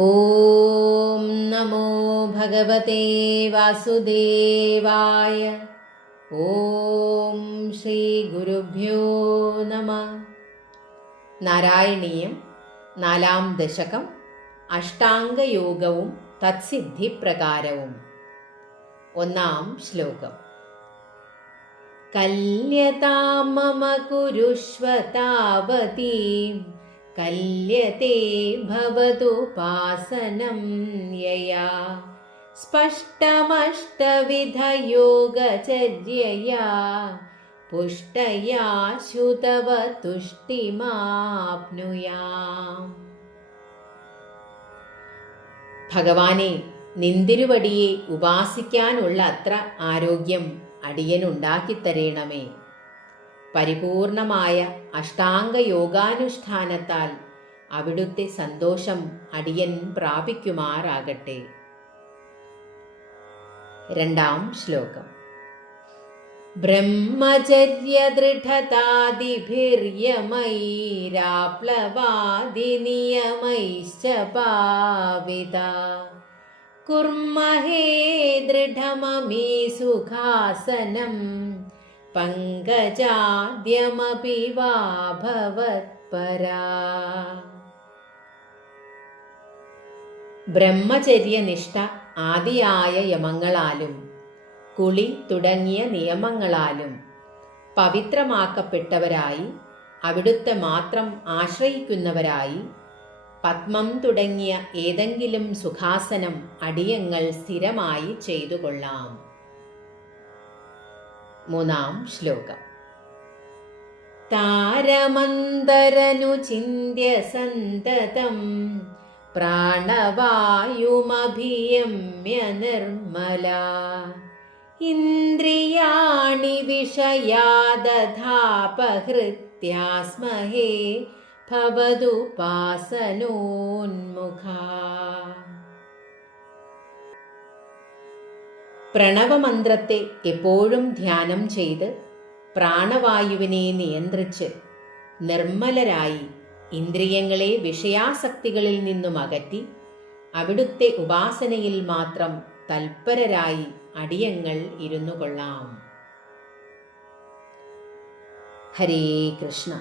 ॐ नमो भगवते वासुदेवाय ॐ ശ്രീഗുരുഭ്യോ നമ നാരായണീയം നാലാം ദശകം അഷ്ടാംഗയോഗവും തത്സിദ്ധിപ്രകാരവും ഒന്നാം ശ്ലോകം കല്യതാം മമ കുരുഷ്വ താവതീം കല്യത്തെ ഭവതുപാസനം യയാ. സ്പഷ്ടമഷ്ടവിധയോഗചര്യയാ. പുഷ്ടയാ ശുതവ തുഷ്ടിമാപ്നുയാം ഭഗവാനെ നിന്തിരുവടിയെ ഉപാസിക്കാനുള്ള അത്ര ആരോഗ്യം അടിയനുണ്ടാക്കിത്തരേണമേ. പരിപൂർണമായ അഷ്ടാംഗ യോഗാനുഷ്ഠാനത്താൽ അവിടുത്തെ സന്തോഷം അടിയൻ പ്രാപിക്കുമാറാകട്ടെ. രണ്ടാം ശ്ലോകം. ബ്രഹ്മചര്യദൃഢതാദിഭിര്യമൈരാപ്ലവാദിനിയമൈശ്ച കുർമഹേ ദൃഢമമീ സുഖാസനം. പങ്കജാദ്യമപി वा भवत्परा ബ്രഹ്മചര്യനിഷ്ഠ ആദിയായ യമങ്ങളാലും കുളി തുടങ്ങിയ നിയമങ്ങളാലും പവിത്രമാക്കപ്പെട്ടവരായി അവിടുത്തെ മാത്രം ആശ്രയിക്കുന്നവരായി പത്മം തുടങ്ങിയ ഏതെങ്കിലും സുഖാസനം അടിയങ്ങൾ സ്ഥിരമായി ചെയ്തുകൊള്ളാം. മൂന്നാം ശ്ലോകം. താരമന്തരനു ചിന്യ സന്തതം പ്രാണവായുമഭിയമ്യ നിർമ്മല. ഇന്ദ്രിയാണി വിഷയാദധാപഹൃത്യാസ്മഹേ ഭവതുപാസനോന്മുഖാ പ്രണവമന്ത്രത്തെ എപ്പോഴും ധ്യാനം ചെയ്ത് പ്രാണവായുവിനെ നിയന്ത്രിച്ച് നിർമ്മലരായി ഇന്ദ്രിയങ്ങളെ വിഷയാസക്തികളിൽ നിന്നും അകറ്റി അവിടുത്തെ ഉപാസനയിൽ മാത്രം തൽപരരായി അടിയങ്ങൾ ഇരുന്നു കൊള്ളാം ഹരേ കൃഷ്ണ.